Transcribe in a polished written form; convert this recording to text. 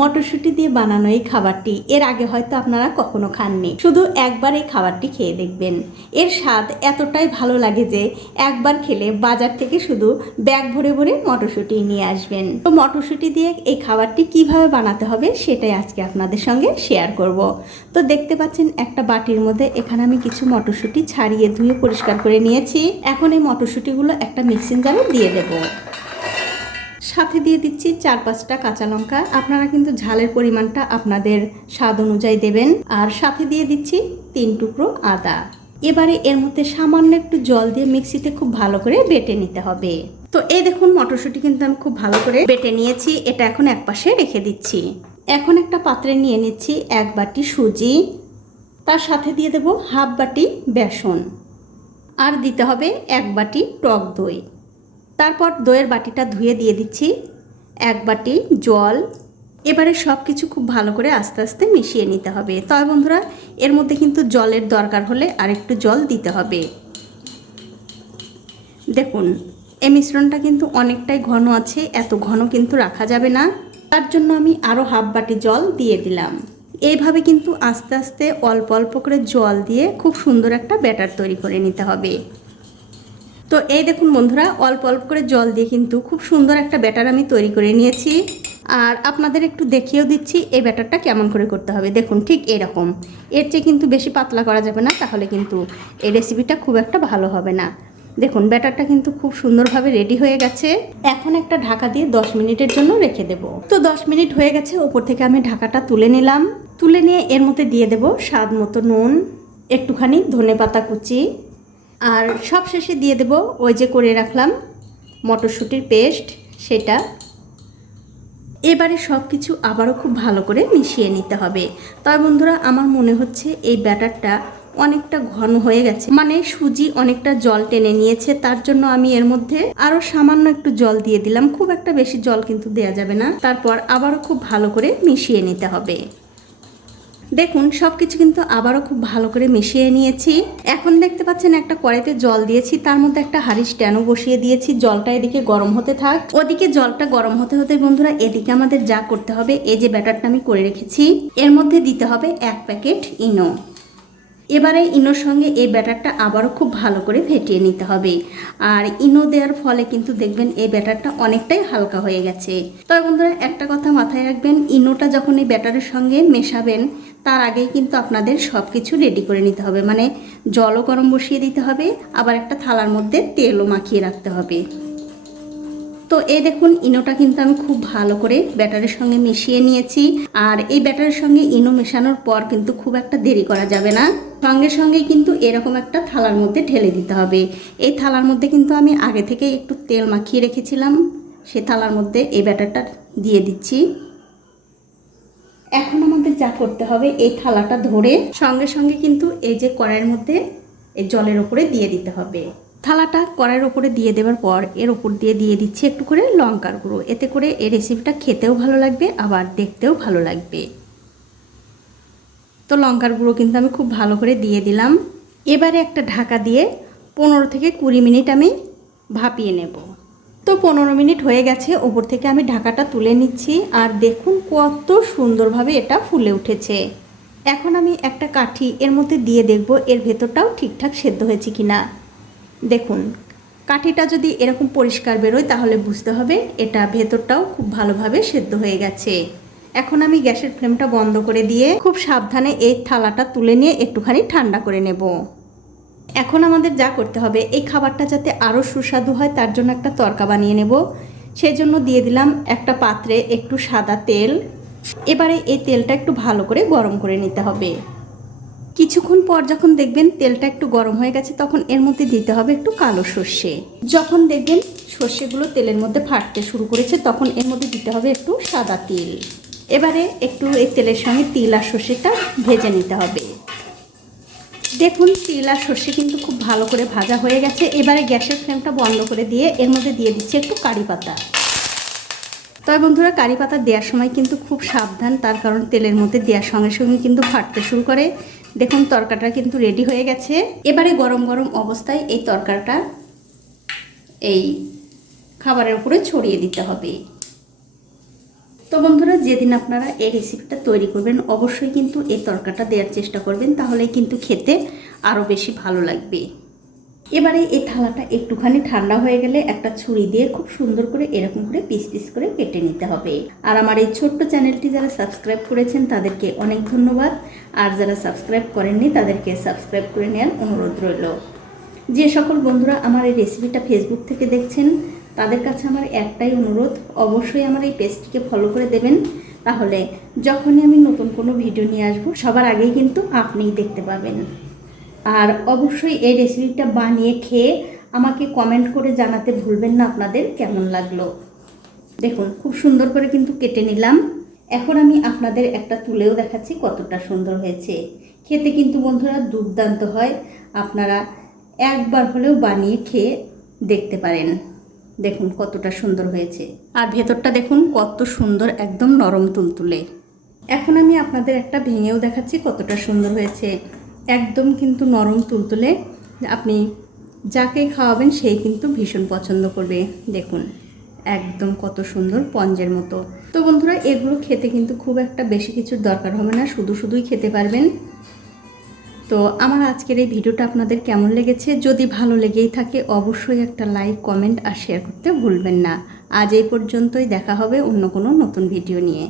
মটরশুঁটি দিয়ে বানানো এই খাবারটি এর আগে হয়তো আপনারা কখনো খাননি। শুধু একবার এই খাবারটি খেয়ে দেখবেন। এর স্বাদ এতটাই ভালো লাগে যে একবার খেলে বাজার থেকে শুধু ব্যাগ ভরে ভরে মটরশুঁটি নিয়ে আসবেন। তো মটরশুঁটি দিয়ে এই খাবারটি কিভাবে বানাতে হবে সেটাই আজকে আপনাদের সঙ্গে শেয়ার করব। তো দেখতে পাচ্ছেন একটা বাটির মধ্যে এখানে আমি কিছু মটরশুঁটি ছাড়িয়ে ধুয়ে পরিষ্কার করে নিয়েছি। এখন এই মটরশুঁটিগুলো একটা মিক্সিং জারে দিয়ে দেব। সাথে দিয়ে দিচ্ছি 4-5টা কাঁচা লঙ্কা। আপনারা কিন্তু ঝালের পরিমাণটা আপনাদের স্বাদ অনুযায়ী দেবেন। আর সাথে দিয়ে দিচ্ছি 3 টুকরো আদা। এবারে এর মধ্যে সামান্য একটু জল দিয়ে মিক্সিতে খুব ভালো করে বেটে নিতে হবে। তো এই দেখুন মটরশুঁটি কিন্তু আমি খুব ভালো করে বেটে নিয়েছি। এটা এখন একপাশে রেখে দিচ্ছি। এখন একটা পাত্রে নিয়ে নিচ্ছি 1 বাটি সুজি, তার সাথে দিয়ে দেব হাফ বাটি বেসন, আর দিতে হবে 1 বাটি টক দই। তারপর দইয়ের বাটিটা ধুয়ে দিয়ে দিচ্ছি 1 বাটি জল। এবারে সব কিছু খুব ভালো করে আস্তে আস্তে মিশিয়ে নিতে হবে। তবে বন্ধুরা এর মধ্যে কিন্তু জলের দরকার হলে আরেকটু জল দিতে হবে। দেখুন এই মিশ্রণটা কিন্তু অনেকটাই ঘন আছে, এত ঘন কিন্তু রাখা যাবে না। তার জন্য আমি আরও হাফ বাটি জল দিয়ে দিলাম। এইভাবে কিন্তু আস্তে আস্তে অল্প অল্প করে জল দিয়ে খুব সুন্দর একটা ব্যাটার তৈরি করে নিতে হবে। তো এই দেখুন বন্ধুরা অল্প অল্প করে জল দিয়ে কিন্তু খুব সুন্দর একটা ব্যাটার আমি তৈরি করে নিয়েছি। আর আপনাদের একটু দেখিয়েও দিচ্ছি এই ব্যাটারটা কেমন করে করতে হবে। দেখুন ঠিক এরকম, এর চেয়ে কিন্তু বেশি পাতলা করা যাবে না, তাহলে কিন্তু এই রেসিপিটা খুব একটা ভালো হবে না। দেখুন ব্যাটারটা কিন্তু খুব সুন্দরভাবে রেডি হয়ে গেছে। এখন একটা ঢাকা দিয়ে 10 মিনিটের জন্য রেখে দেব। তো 10 মিনিট হয়ে গেছে, ওপর থেকে আমি ঢাকাটা তুলে নিলাম। তুলে নিয়ে এর মধ্যে দিয়ে দেব স্বাদ মতো নুন, একটুখানি ধনেপাতা কুচি, আর সব শেষে দিয়ে দেব ওই যে করে রাখলাম মটরশুঁটির পেস্ট, সেটা। এবারে সব কিছু আবারও খুব ভালো করে মিশিয়ে নিতে হবে। তবে বন্ধুরা আমার মনে হচ্ছে এই ব্যাটারটা অনেকটা ঘন হয়ে গেছে, মানে সুজি অনেকটা জল টেনে নিয়েছে। তার জন্য আমি এর মধ্যে আরও সামান্য একটু জল দিয়ে দিলাম। খুব একটা বেশি জল কিন্তু দেয়া যাবে না। তারপর আবারও খুব ভালো করে মিশিয়ে নিতে হবে। দেখুন সব কিছু কিন্তু আবারও খুব ভালো করে মিশিয়ে নিয়েছি। এখন দেখতে পাচ্ছেন একটা কড়াইতে জল দিয়েছি, তার মধ্যে একটা হাঁড়ি স্ট্যান্ডও বসিয়ে দিয়েছি। জলটা এদিকে গরম হতে থাক। ওদিকে জলটা গরম হতে হতে বন্ধুরা এদিকে আমাদের যা করতে হবে, এই যে ব্যাটারটা আমি করে রেখেছি এর মধ্যে দিতে হবে 1 প্যাকেট ইনো। এবারে ইনোর সঙ্গে এই ব্যাটারটা আবারও খুব ভালো করে ফেটিয়ে নিতে হবে। আর ইনো দেওয়ার ফলে কিন্তু দেখবেন এই ব্যাটারটা অনেকটাই হালকা হয়ে গেছে। তবে বন্ধুরা একটা কথা মাথায় রাখবেন, ইনোটা যখন এই ব্যাটারের সঙ্গে মেশাবেন তার আগেই কিন্তু আপনাদের সব কিছু রেডি করে নিতে হবে। মানে জলও গরম বসিয়ে দিতে হবে, আবার একটা থালার মধ্যে তেলও মাখিয়ে রাখতে হবে। তো এই দেখুন ইনোটা কিন্তু আমি খুব ভালো করে ব্যাটারের সঙ্গে মিশিয়ে নিয়েছি। আর এই ব্যাটারের সঙ্গে ইনো মেশানোর পর কিন্তু খুব একটা দেরি করা যাবে না, সঙ্গে সঙ্গেই কিন্তু এরকম একটা থালার মধ্যে ঢেলে দিতে হবে। এই থালার মধ্যে কিন্তু আমি আগে থেকে একটু তেল মাখিয়ে রেখেছিলাম, সেই থালার মধ্যে এই ব্যাটারটা দিয়ে দিচ্ছি। এখন আমাদের যা করতে হবে, এই থালাটা ধরে সঙ্গে সঙ্গে কিন্তু এই যে কড়াইয়ের মধ্যে এই জলের ওপরে দিয়ে দিতে হবে। থালাটা কড়াইয়ের ওপরে দিয়ে দেওয়ার পর এর ওপর দিয়ে দিচ্ছি একটু করে লঙ্কার গুঁড়ো। এতে করে এই রেসিপিটা খেতেও ভালো লাগবে, আবার দেখতেও ভালো লাগবে। তো লঙ্কার গুঁড়ো কিন্তু আমি খুব ভালো করে দিয়ে দিলাম। এবারে একটা ঢাকা দিয়ে 15 থেকে 20 মিনিট আমি ভাপিয়ে নেব। তো 15 মিনিট হয়ে গেছে, ওপর থেকে আমি ঢাকাটা তুলে নিচ্ছি। আর দেখুন কত সুন্দরভাবে এটা ফুলে উঠেছে। এখন আমি একটা কাঠি এর মধ্যে দিয়ে দেখব এর ভেতরটাও ঠিকঠাক সেদ্ধ হয়েছে কিনা। দেখুন কাঠিটা যদি এরকম পরিষ্কার বেরোয় তাহলে বুঝতে হবে এটা ভেতরটাও খুব ভালোভাবে সেদ্ধ হয়ে গেছে। এখন আমি গ্যাসের ফ্লেমটা বন্ধ করে দিয়ে খুব সাবধানে এই থালাটা তুলে নিয়ে একটুখানি ঠান্ডা করে নেব। এখন আমাদের যা করতে হবে, এই খাবারটা যাতে আরও সুস্বাদু হয় তার জন্য একটা তড়কা বানিয়ে নেব। সেই জন্য দিয়ে দিলাম একটা পাত্রে একটু সাদা তেল। এবারে এই তেলটা একটু ভালো করে গরম করে নিতে হবে। কিছুক্ষণ পর যখন দেখবেন তেলটা একটু গরম হয়ে গেছে, তখন এর মধ্যে দিতে হবে একটু কালো সর্ষে। যখন দেখবেন সর্ষেগুলো তেলের মধ্যে ফাটতে শুরু করেছে, তখন এর মধ্যে দিতে হবে একটু সাদা তিল। এবারে একটু এই তেলের সঙ্গে তিল আর সর্ষেটা ভেজে নিতে হবে। দেখুন তিল আর সর্ষে কিন্তু খুব ভালো করে ভাজা হয়ে গেছে। এবারে গ্যাসের ফ্লেমটা বন্ধ করে দিয়ে এর মধ্যে দিয়ে দিচ্ছি একটু কারি পাতা। তবে বন্ধুরা কারি পাতা দেওয়ার সময় কিন্তু খুব সাবধান, তার কারণ তেলের মধ্যে দেওয়ার সঙ্গে সঙ্গে কিন্তু ফাটতে শুরু করে। দেখুন তরকাটা কিন্তু রেডি হয়ে গেছে। এবারে গরম গরম অবস্থায় এই তরকাটা এই খাবারের উপরে ছড়িয়ে দিতে হবে। তো বন্ধুরা, যেদিন আপনারা এই রেসিপিটা তৈরি করবেন অবশ্যই কিন্তু এই তরকাটা দেওয়ার চেষ্টা করবেন, তাহলে কিন্তু খেতে আরও বেশি ভালো লাগবে। এবারে এই থালাটা একটুখানি ঠান্ডা হয়ে গেলে একটা ছুরি দিয়ে খুব সুন্দর করে এরকম করে পিস পিস করে কেটে নিতে হবে। আর আমার এই ছোট্ট চ্যানেলটি যারা সাবস্ক্রাইব করেছেন তাদেরকে অনেক ধন্যবাদ, আর যারা সাবস্ক্রাইব করেননি তাদেরকে সাবস্ক্রাইব করে নেওয়ার অনুরোধ রইল। যে সকল বন্ধুরা আমার এই রেসিপিটা ফেসবুক থেকে দেখছেন তাদের কাছে আমার একটাই অনুরোধ, অবশ্যই আমার এই পেজটিকে ফলো করে দেবেন, তাহলে যখনই আমি নতুন কোনো ভিডিও নিয়ে আসবো সবার আগেই কিন্তু আপনিই দেখতে পাবেন। আর অবশ্যই এই রেসিপিটা বানিয়ে খেয়ে আমাকে কমেন্ট করে জানাতে ভুলবেন না আপনাদের কেমন লাগলো। দেখুন খুব সুন্দর করে কিন্তু কেটে নিলাম। এখন আমি আপনাদের একটা তুলেও দেখাচ্ছি কতটা সুন্দর হয়েছে। খেতে কিন্তু বন্ধুরা দুর্দান্ত হয়, আপনারা একবার হলেও বানিয়ে খেয়ে দেখতে পারেন। দেখুন কতটা সুন্দর হয়েছে, আর ভেতরটা দেখুন কত সুন্দর, একদম নরম তুলতুলে। এখন আমি আপনাদের একটা ভেঙেও দেখাচ্ছি কতটা সুন্দর হয়েছে, একদম কিন্তু নরম তুলতুলে। আপনি যাকে খাওয়াবেন সেই কিন্তু ভীষণ পছন্দ করবে। দেখুন একদম কত সুন্দর স্পঞ্জের মতো। তো বন্ধুরা, এগুলো খেতে কিন্তু খুব একটা বেশি কিছুর দরকার হবে না, শুধুই খেতে পারবেন। তো আমার আজকের এই ভিডিওটা আপনাদের কেমন লেগেছে? যদি ভালো লেগেই থাকে অবশ্যই একটা লাইক, কমেন্ট আর শেয়ার করতে ভুলবেন না। আজ এই পর্যন্তই, দেখা হবে অন্য কোনো নতুন ভিডিও নিয়ে।